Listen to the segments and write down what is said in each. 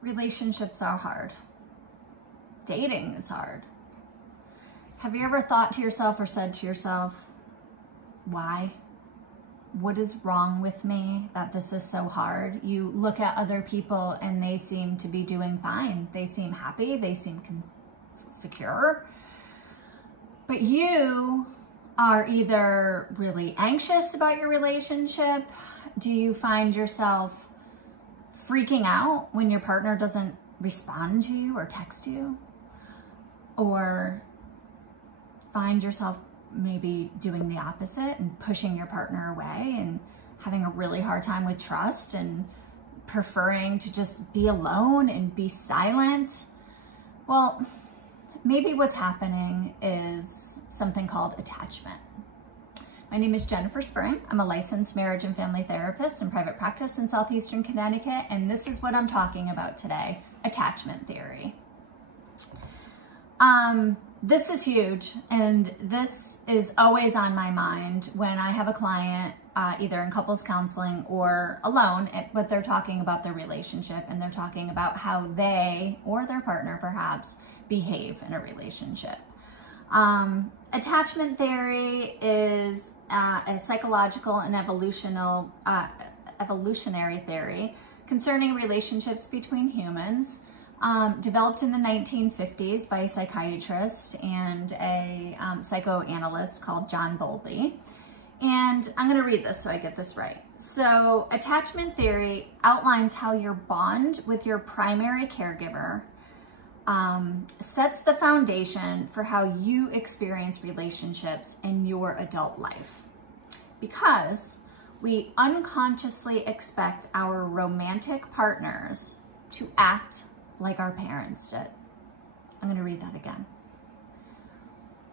Relationships are hard. Dating is hard. Have you ever thought to yourself or said to yourself, why? What is wrong with me that this is so hard? You look at other people and they seem to be doing fine. They seem happy. They seem secure. But you are either really anxious about your relationship. Do you find yourself freaking out when your partner doesn't respond to you or text you? Or find yourself maybe doing the opposite and pushing your partner away and having a really hard time with trust and preferring to just be alone and be silent? Well, maybe what's happening is something called attachment. My name is Jennifer Spring. I'm a licensed marriage and family therapist in private practice in Southeastern Connecticut, and this is what I'm talking about today, attachment theory. This is huge, and this is always on my mind when I have a client, either in couples counseling or alone, but they're talking about their relationship and they're talking about how they, or their partner perhaps, behave in a relationship. Attachment theory is a psychological and evolutionary theory concerning relationships between humans, developed in the 1950s by a psychiatrist and a psychoanalyst called John Bowlby. And I'm going to read this so I get this right. So attachment theory outlines how your bond with your primary caregiver sets the foundation for how you experience relationships in your adult life. Because we unconsciously expect our romantic partners to act like our parents did. I'm going to read that again.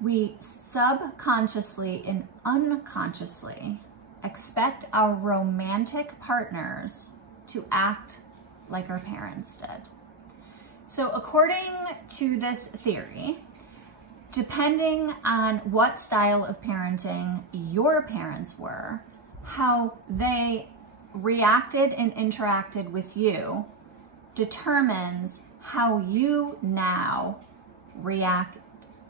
We subconsciously and unconsciously expect our romantic partners to act like our parents did. So according to this theory, depending on what style of parenting your parents were, how they reacted and interacted with you determines how you now react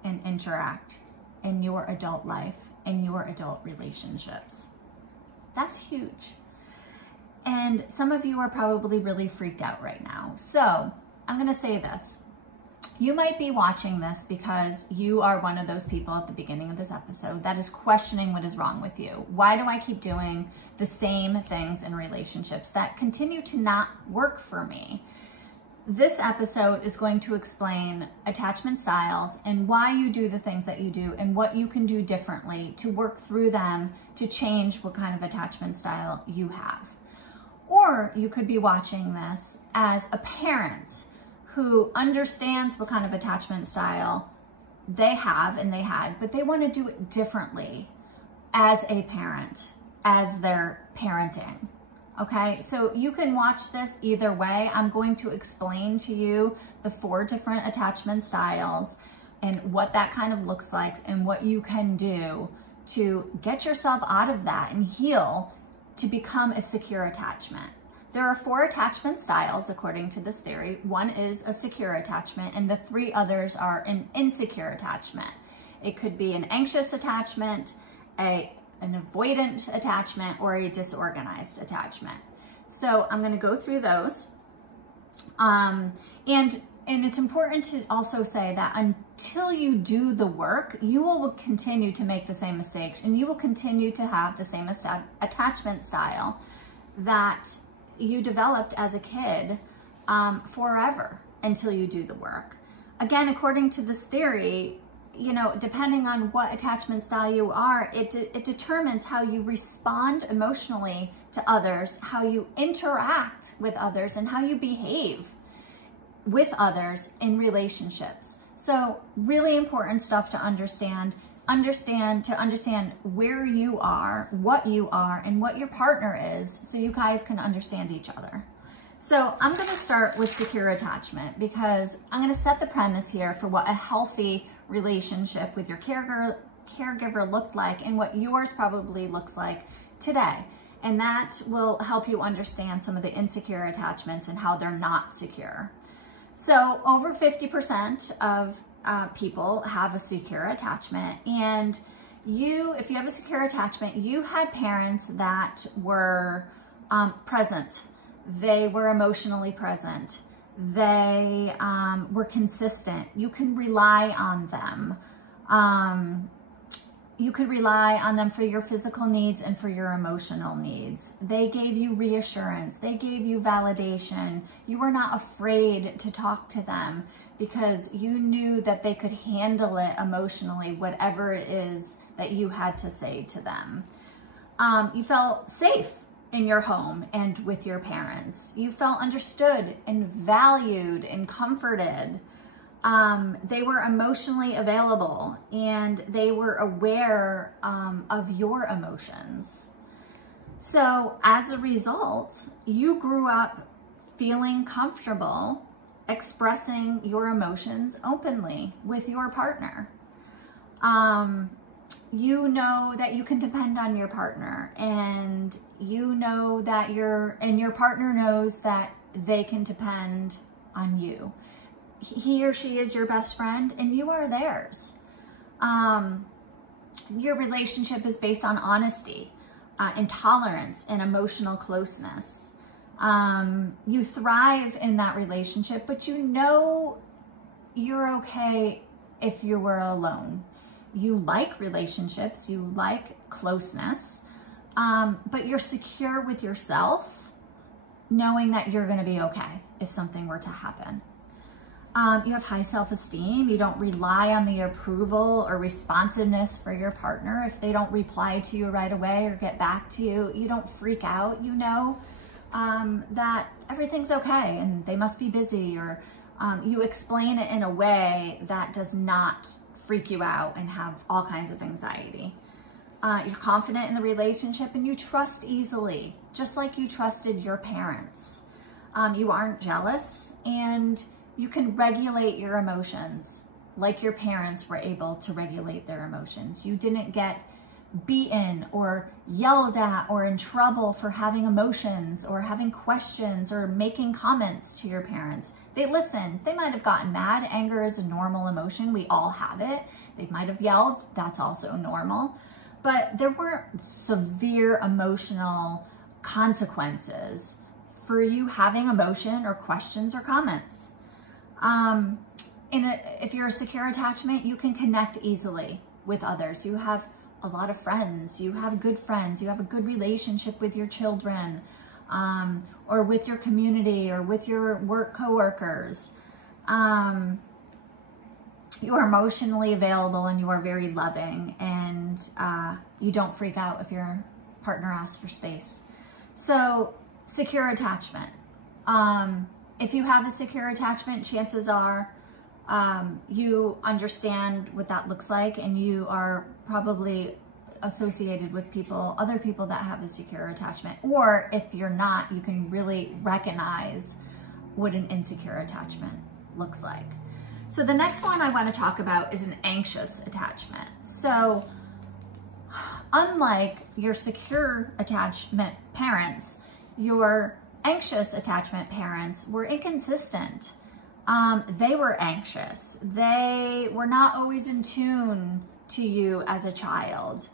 and interact in your adult life, in your adult relationships. That's huge. And some of you are probably really freaked out right now. So I'm going to say this. You might be watching this because you are one of those people at the beginning of this episode that is questioning what is wrong with you. Why do I keep doing the same things in relationships that continue to not work for me? This episode is going to explain attachment styles and why you do the things that you do and what you can do differently to work through them to change what kind of attachment style you have. Or you could be watching this as a parent who understands what kind of attachment style they have and they had, but they want to do it differently as a parent, as they're parenting. Okay, so you can watch this either way. I'm going to explain to you the 4 different attachment styles and what that kind of looks like and what you can do to get yourself out of that and heal to become a secure attachment. There are 4 attachment styles according to this theory. 1 is a secure attachment and the 3 others are an insecure attachment. It could be an anxious attachment, an avoidant attachment, or a disorganized attachment. So I'm going to go through those. And it's important to also say that until you do the work, you will continue to make the same mistakes and you will continue to have the same attachment style that you developed as a kid forever until you do the work. Again, according to this theory, you know, depending on what attachment style you are, it determines how you respond emotionally to others, how you interact with others, and how you behave with others in relationships. So really important stuff to understand where you are, and what your partner is, so you guys can understand each other. So I'm going to start with secure attachment because I'm going to set the premise here for what a healthy relationship with your caregiver looked like and what yours probably looks like today. And that will help you understand some of the insecure attachments and how they're not secure. So over 50% of people have a secure attachment, and if you have a secure attachment, you had parents that were present. They were emotionally present. They were consistent. You can rely on them. You could rely on them for your physical needs and for your emotional needs. They gave you reassurance. They gave you validation. You were not afraid to talk to them because you knew that they could handle it emotionally, whatever it is that you had to say to them. You felt safe in your home and with your parents. You felt understood and valued and comforted. They were emotionally available and they were aware of your emotions. So as a result, you grew up feeling comfortable expressing your emotions openly with your partner. You know that you can depend on your partner, and you know that your partner knows that they can depend on you. He or she is your best friend and you are theirs. Your relationship is based on honesty, intolerance, and emotional closeness. You thrive in that relationship, but you know you're okay if you were alone. You like relationships, you like closeness, but you're secure with yourself, knowing that you're going to be okay if something were to happen. You have high self-esteem. You don't rely on the approval or responsiveness for your partner. If they don't reply to you right away or get back to you, you don't freak out. You know that everything's okay and they must be busy, or you explain it in a way that does not freak you out and have all kinds of anxiety. You're confident in the relationship and you trust easily, just like you trusted your parents. You aren't jealous, and you can regulate your emotions like your parents were able to regulate their emotions. You didn't get beaten or yelled at or in trouble for having emotions or having questions or making comments to your parents. They listened. They might have gotten mad. Anger is a normal emotion. We all have it. They might have yelled. That's also normal. But there weren't severe emotional consequences for you having emotion or questions or comments. If you're a secure attachment, you can connect easily with others. You have a lot of friends, you have good friends, you have a good relationship with your children, or with your community, or with your work coworkers. You are emotionally available and you are very loving, and you don't freak out if your partner asks for space. So, secure attachment. If you have a secure attachment, chances are you understand what that looks like, and you are probably associated with other people that have a secure attachment. Or if you're not, you can really recognize what an insecure attachment looks like. So the next one I want to talk about is an anxious attachment. So unlike your secure attachment parents, your anxious attachment parents were inconsistent. They were anxious. They were not always in tune to you as a child.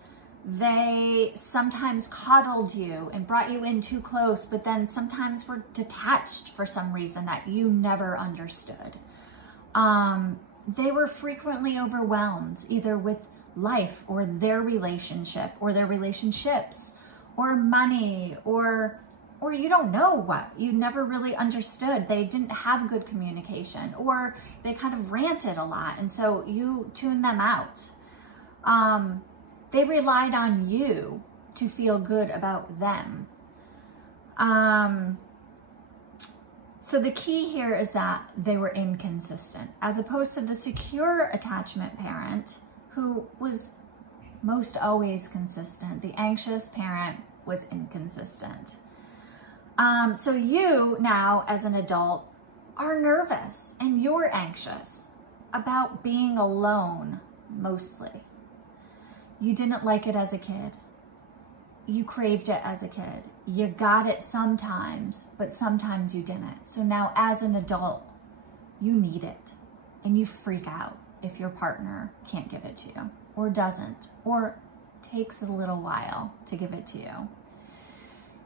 They sometimes coddled you and brought you in too close, but then sometimes were detached for some reason that you never understood. They were frequently overwhelmed, either with life or their relationship or their relationships or money, or you don't know what. You never really understood. They didn't have good communication, or they kind of ranted a lot, and so you tuned them out. They relied on you to feel good about them. So the key here is that they were inconsistent, as opposed to the secure attachment parent who was most always consistent. The anxious parent was inconsistent. So you now, as an adult, are nervous and you're anxious about being alone, mostly. You didn't like it as a kid. you craved it as a kid. You got it sometimes, but sometimes you didn't. So now as an adult, you need it, and you freak out if your partner can't give it to you, or doesn't, or takes a little while to give it to you.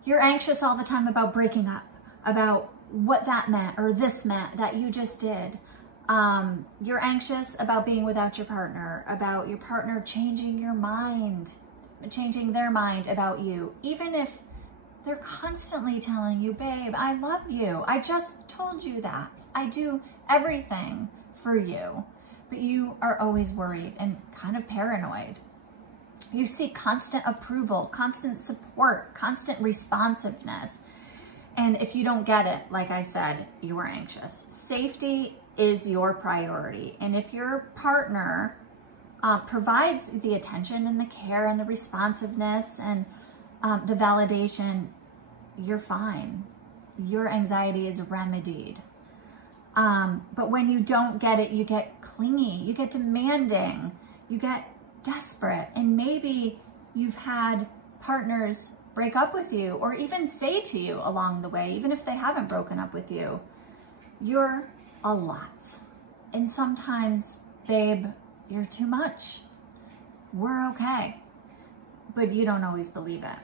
You're anxious all the time about breaking up, about what that meant or this meant that you just did. You're anxious about being without your partner, about your partner changing their mind about you, even if they're constantly telling you, babe, I love you. I just told you that. I do everything for you. But you are always worried and kind of paranoid. You seek constant approval, constant support, constant responsiveness. And if you don't get it, like I said, you are anxious. Safety is your priority. And if your partner provides the attention and the care and the responsiveness and the validation, you're fine. Your anxiety is remedied. But when you don't get it, you get clingy, you get demanding, you get desperate, and maybe you've had partners break up with you or even say to you along the way, even if they haven't broken up with you, you're a lot. And sometimes, babe, you're too much. We're okay. But you don't always believe it.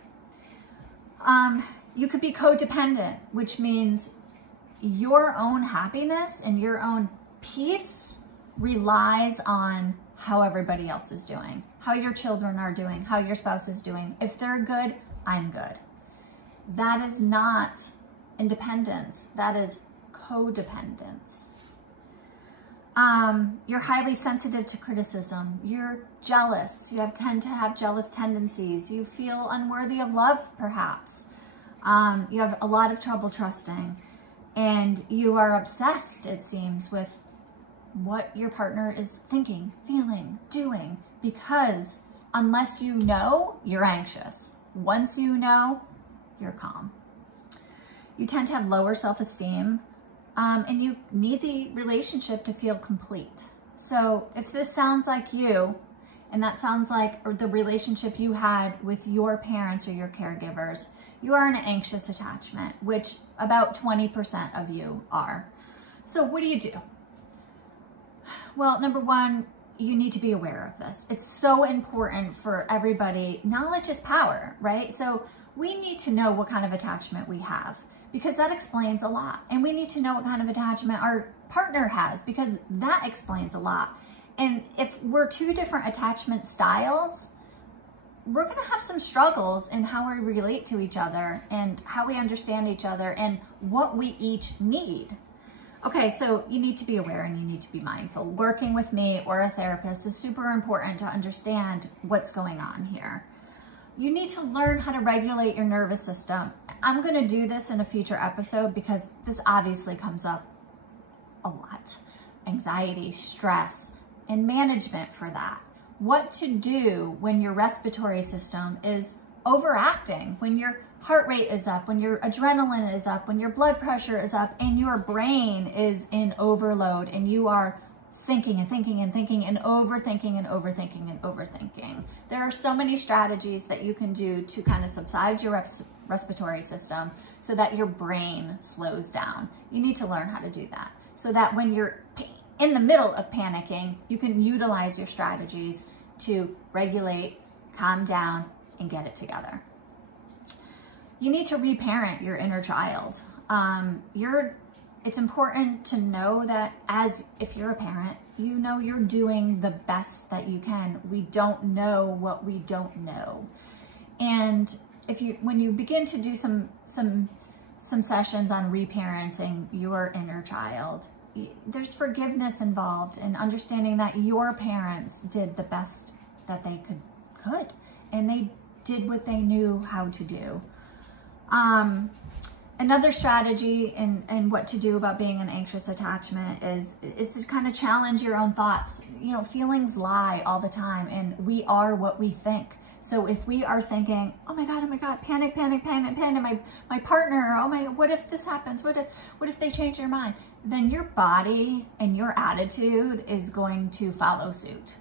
You could be codependent, which means your own happiness and your own peace relies on how everybody else is doing, how your children are doing, how your spouse is doing. If they're good, I'm good. That is not independence. That is codependence. You're highly sensitive to criticism. You're jealous. You tend to have jealous tendencies. You feel unworthy of love, perhaps. You have a lot of trouble trusting. And you are obsessed, it seems, with what your partner is thinking, feeling, doing, because unless you know, you're anxious. Once you know, you're calm. You tend to have lower self-esteem, and you need the relationship to feel complete. So if this sounds like you, and that sounds like the relationship you had with your parents or your caregivers, you are in an anxious attachment, which about 20% of you are. So what do you do? Well, number one, you need to be aware of this. It's so important for everybody. Knowledge is power, right? So we need to know what kind of attachment we have, because that explains a lot. And we need to know what kind of attachment our partner has, because that explains a lot. And if we're two different attachment styles, we're going to have some struggles in how we relate to each other and how we understand each other and what we each need. Okay, so you need to be aware and you need to be mindful. Working with me or a therapist is super important to understand what's going on here. You need to learn how to regulate your nervous system. I'm going to do this in a future episode because this obviously comes up a lot. Anxiety, stress, and management for that. What to do when your respiratory system is overacting, when your heart rate is up, when your adrenaline is up, when your blood pressure is up, and your brain is in overload, and you are thinking and thinking and thinking and overthinking and overthinking and overthinking. There are so many strategies that you can do to kind of subside your respiratory system so that your brain slows down. You need to learn how to do that so that when you're in the middle of panicking, you can utilize your strategies to regulate, calm down, and get it together. You need to reparent your inner child. It's important to know that if you're a parent, you know you're doing the best that you can. We don't know what we don't know. And when you begin to do some sessions on reparenting your inner child, there's forgiveness involved and understanding that your parents did the best that they could, and they did what they knew how to do. Another strategy and what to do about being an anxious attachment is to kind of challenge your own thoughts. You know, feelings lie all the time, and we are what we think. So if we are thinking, oh my God, panic, and my partner, oh my, what if this happens? What if they change their mind? Then your body and your attitude is going to follow suit.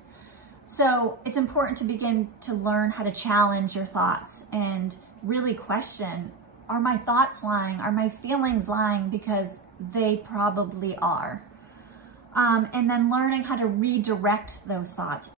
So it's important to begin to learn how to challenge your thoughts and really question, are my thoughts lying? Are my feelings lying? Because they probably are. And then learning how to redirect those thoughts.